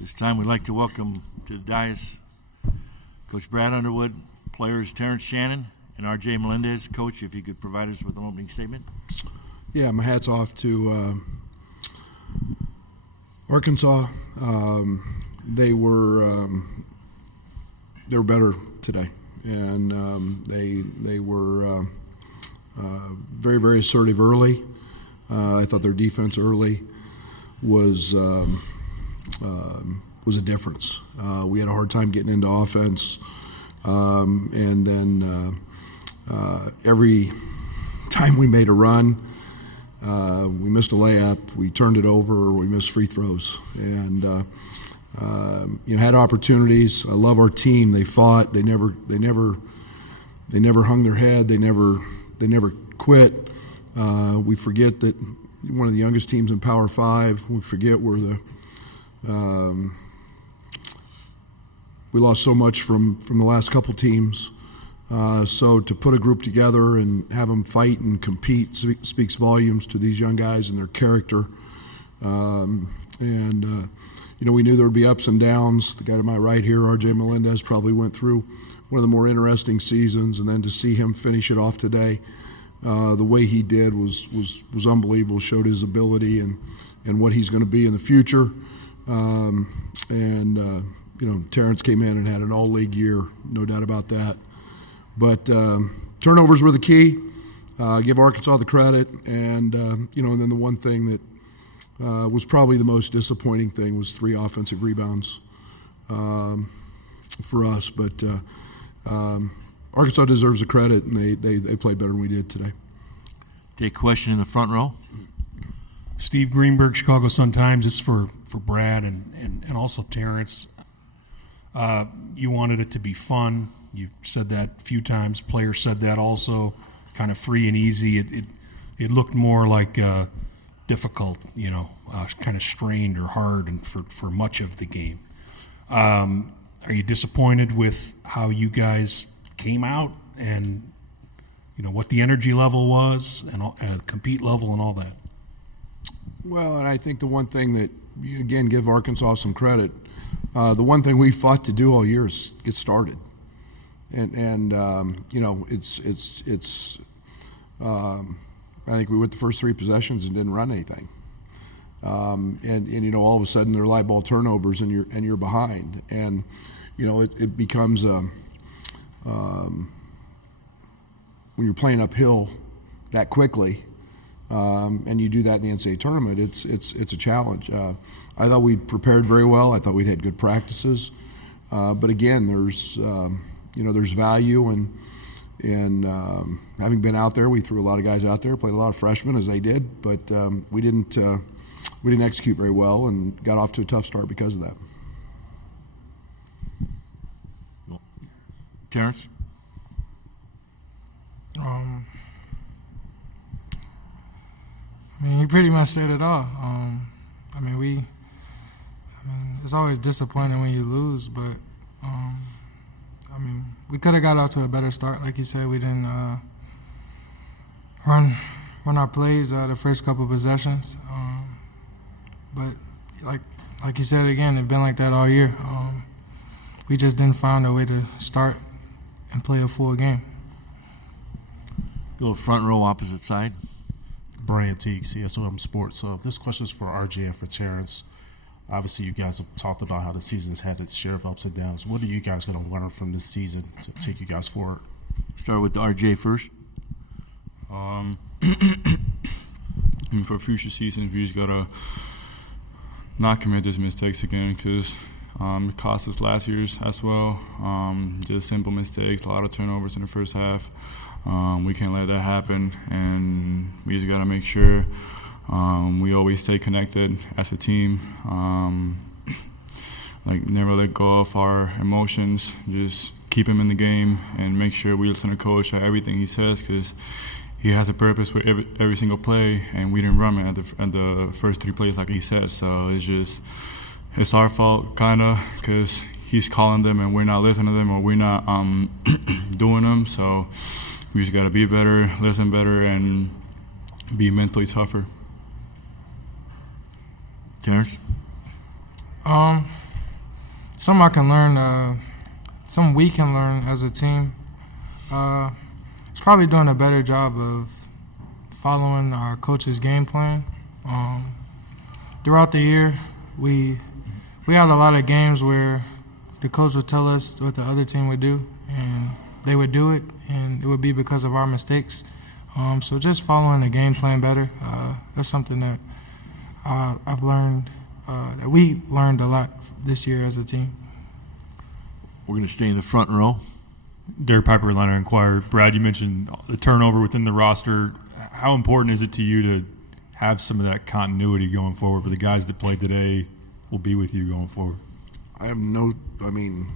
This time we'd like to welcome to the dais Coach Brad Underwood, players Terrence, Shannon, and R.J. Melendez. Coach, if you could provide us with an opening statement. Yeah, my hat's off to Arkansas. They were better today, and they were very, very assertive early. I thought their defense early was a difference. We had a hard time getting into offense, and then every time we made a run, we missed a layup, we turned it over, or we missed free throws, and had opportunities. I love our team. They fought. They never hung their head. They never quit. We forget that one of the youngest teams in Power 5. We forget we lost so much from the last couple teams. So to put a group together and have them fight and compete speaks volumes to these young guys and their character. We knew there would be ups and downs. The guy to my right here, R.J. Melendez, probably went through one of the more interesting seasons, and then to see him finish it off today, the way he did was unbelievable. Showed his ability and what he's going to be in the future. Terrence came in and had an all-league year, no doubt about that. But turnovers were the key. Give Arkansas the credit, and then the one thing that was probably the most disappointing thing was 3 offensive rebounds for us. But Arkansas deserves the credit, and they played better than we did today. Take a question in the front row. Steve Greenberg, Chicago Sun-Times. It's for Brad and also Terrence. You wanted it to be fun. You said that a few times. Players said that also, kind of free and easy. It looked more like difficult, kind of strained or hard and for much of the game. Are you disappointed with how you guys came out and, what the energy level was and compete level and all that? Well, and I think the one thing that, again, give Arkansas some credit, the one thing we fought to do all year is get started. And it's I think we went the first 3 possessions and didn't run anything. All of a sudden they're live ball turnovers and you're behind. And, it becomes when you're playing uphill that quickly, and you do that in the NCAA tournament, it's a challenge. I thought we prepared very well. I thought we'd had good practices. But again, there's value in having been out there. We threw a lot of guys out there, played a lot of freshmen as they did, but we didn't execute very well and got off to a tough start because of that. Terrence? You pretty much said it all. It's always disappointing when you lose, but we could have got out to a better start. Like you said, we didn't run our plays the first couple of possessions. But like you said again, it's been like that all year. We just didn't find a way to start and play a full game. Go front row, opposite side. Brian Teague, CSOM Sports. So this question is for RJ and for Terrence. Obviously, you guys have talked about how the season's had its share of ups and downs. What are you guys going to learn from this season to take you guys forward? Start with the RJ first. For future seasons, we just got to not commit these mistakes again because it cost us last year's as well. Just simple mistakes, a lot of turnovers in the first half. We can't let that happen, and we just got to make sure we always stay connected as a team. Never let go of our emotions. Just keep him in the game and make sure we listen to coach at everything he says because he has a purpose with every single play, and we didn't run it at the first 3 plays like he said. So it's our fault kind of because he's calling them and we're not listening to them or we're not doing them. So we just got to be better, listen better, and be mentally tougher. Terrence? Some I can learn, some we can learn as a team. It's probably doing a better job of following our coach's game plan. Throughout the year, we had a lot of games where the coach would tell us what the other team would do, and they would do it, and it would be because of our mistakes. So just following the game plan better, that's something that I've learned, that we learned a lot this year as a team. We're going to stay in the front row. Derek Piper, Atlanta Inquirer. Brad, you mentioned the turnover within the roster. How important is it to you to have some of that continuity going forward, where the guys that played today will be with you going forward? In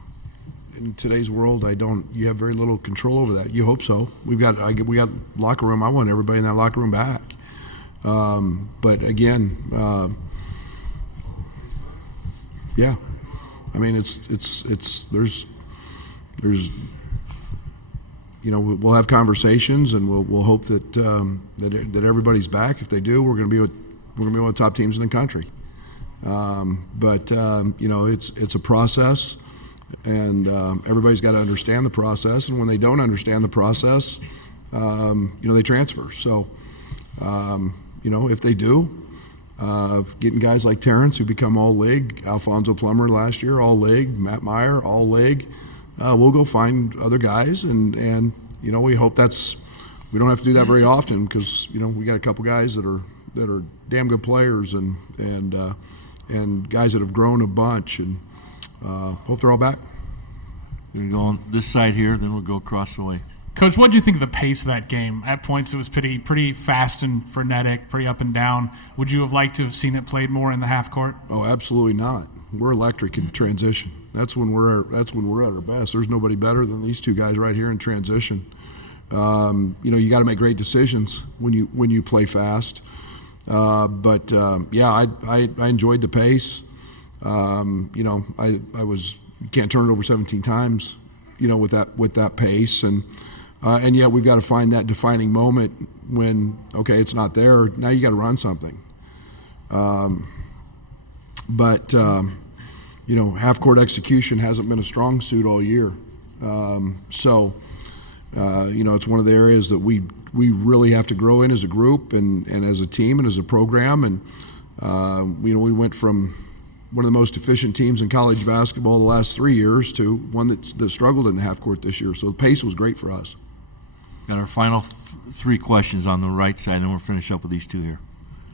today's world, you have very little control over that. You hope so. We got locker room. I want everybody in that locker room back. But again, yeah. I mean, there's we'll have conversations, and we'll hope that everybody's back. If they do, we're going to be one of the top teams in the country. But it's a process, and everybody's got to understand the process. And when they don't understand the process, they transfer. So, if they do, getting guys like Terrence who become all-league, Alfonso Plummer last year, all-league, Matt Meyer, all-league, we'll go find other guys, and we hope we don't have to do that very often, because we got a couple guys that are damn good players, and guys that have grown a bunch, and hope they're all back. We're going to go on this side here, then we'll go across the way. Coach, what did you think of the pace of that game? At points, it was pretty fast and frenetic, pretty up and down. Would you have liked to have seen it played more in the half court? Oh, absolutely not. We're electric in transition. That's when we're at our best. There's nobody better than these two guys right here in transition. You got to make great decisions when you play fast. I enjoyed the pace. You can't turn it over 17 times, with that pace, and yet we've got to find that defining moment when, okay, it's not there. Now you got to run something. Half-court execution hasn't been a strong suit all year. It's one of the areas that we really have to grow in as a group and as a team and as a program. And, we went from one of the most efficient teams in college basketball the last 3 years to one that struggled in the half-court this year. So the pace was great for us. Got our final three questions on the right side, and then we'll finish up with these two here.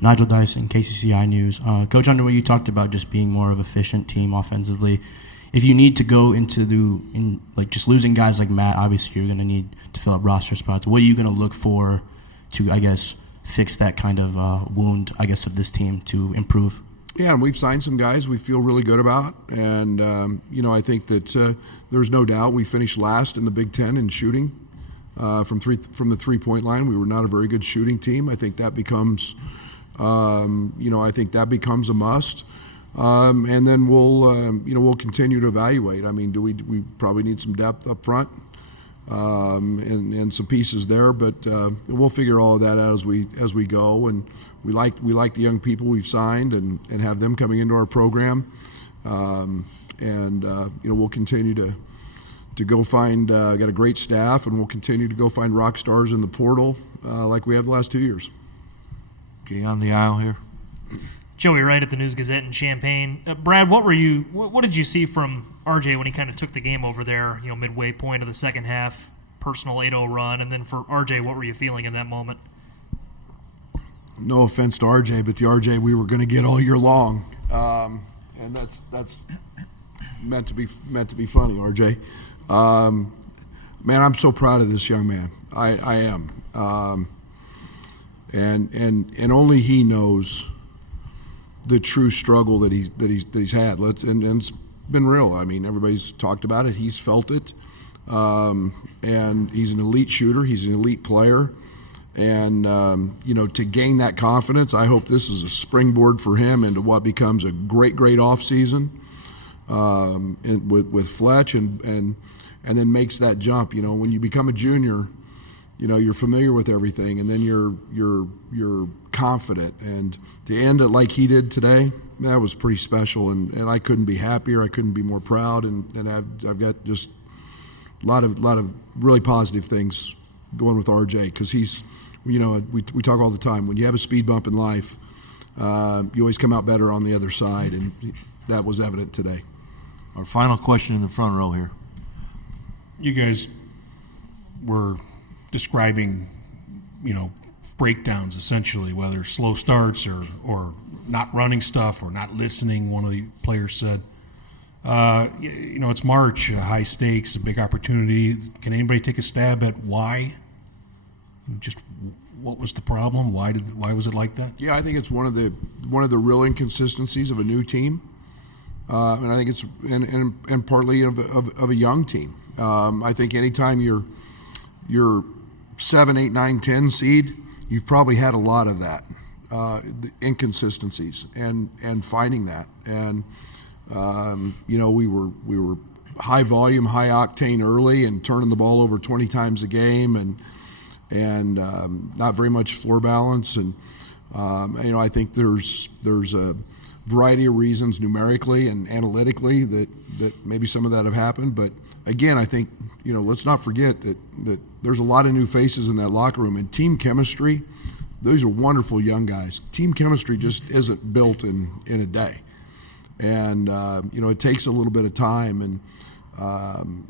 Nigel Dyson, KCCI News. Coach Underwood, you talked about just being more of an efficient team offensively. If you need to go into just losing guys like Matt, obviously you're going to need to fill up roster spots. What are you going to look for to, I guess, fix that kind of wound, I guess, of this team to improve? Yeah, and we've signed some guys we feel really good about. And, I think that there's no doubt we finished last in the Big Ten in shooting from the three-point line. We were not a very good shooting team. I think that becomes a must. And then we'll continue to evaluate. I mean, we probably need some depth up front and some pieces there, but we'll figure all of that out as we go. And we like the young people we've signed and have them coming into our program. We'll continue to go find. Got a great staff, and we'll continue to go find rock stars in the portal like we have the last 2 years. Okay, on the aisle here. Joey Wright at the News Gazette in Champaign. Brad, what did you see from RJ when he kind of took the game over there, midway point of the second half, personal 8-0 run, and then for RJ, what were you feeling in that moment? No offense to RJ, but the RJ we were going to get all year long, and that's meant to be funny, RJ. Man, I'm so proud of this young man. I am, and only he knows the true struggle that he's had. And it's been real. I mean, everybody's talked about it. He's felt it, and he's an elite shooter. He's an elite player, and to gain that confidence, I hope this is a springboard for him into what becomes a great off season with Fletch, and then makes that jump. When you become a junior, you're familiar with everything, and then you're confident. And to end it like he did today, that was pretty special, and I couldn't be happier. I couldn't be more proud, and I've got just a lot of really positive things going with RJ, because he's, we talk all the time, when you have a speed bump in life, you always come out better on the other side, and that was evident today. Our final question in the front row here. You guys were describing, breakdowns essentially, whether slow starts or not running stuff or not listening, one of the players said. It's March, high stakes, a big opportunity. Can anybody take a stab at why? Just what was the problem? Why was it like that? Yeah, I think it's one of the real inconsistencies of a new team, and I think it's and partly of a young team. I think anytime you're 7, 8, 9, 10 seed, you've probably had a lot of that, the inconsistencies and finding that. And we were high volume, high octane early, and turning the ball over 20 times a game, and not very much floor balance. And I think there's a variety of reasons numerically and analytically that maybe some of that have happened. But again, I think let's not forget that there's a lot of new faces in that locker room, and team chemistry. Those are wonderful young guys. Team chemistry just isn't built in a day, and it takes a little bit of time. And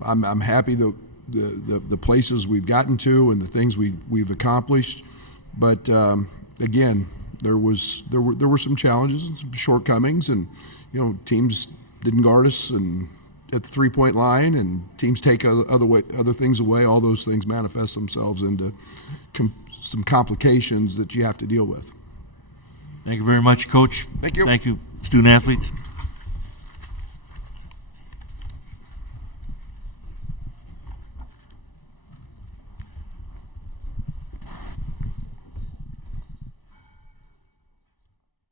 I'm happy that the places we've gotten to and the things we've accomplished. But again, there were some challenges and some shortcomings, and teams didn't guard us and at the 3-point line, and teams take other things away. All those things manifest themselves into some complications that you have to deal with. Thank you very much, Coach. Thank you. Thank you, student athletes.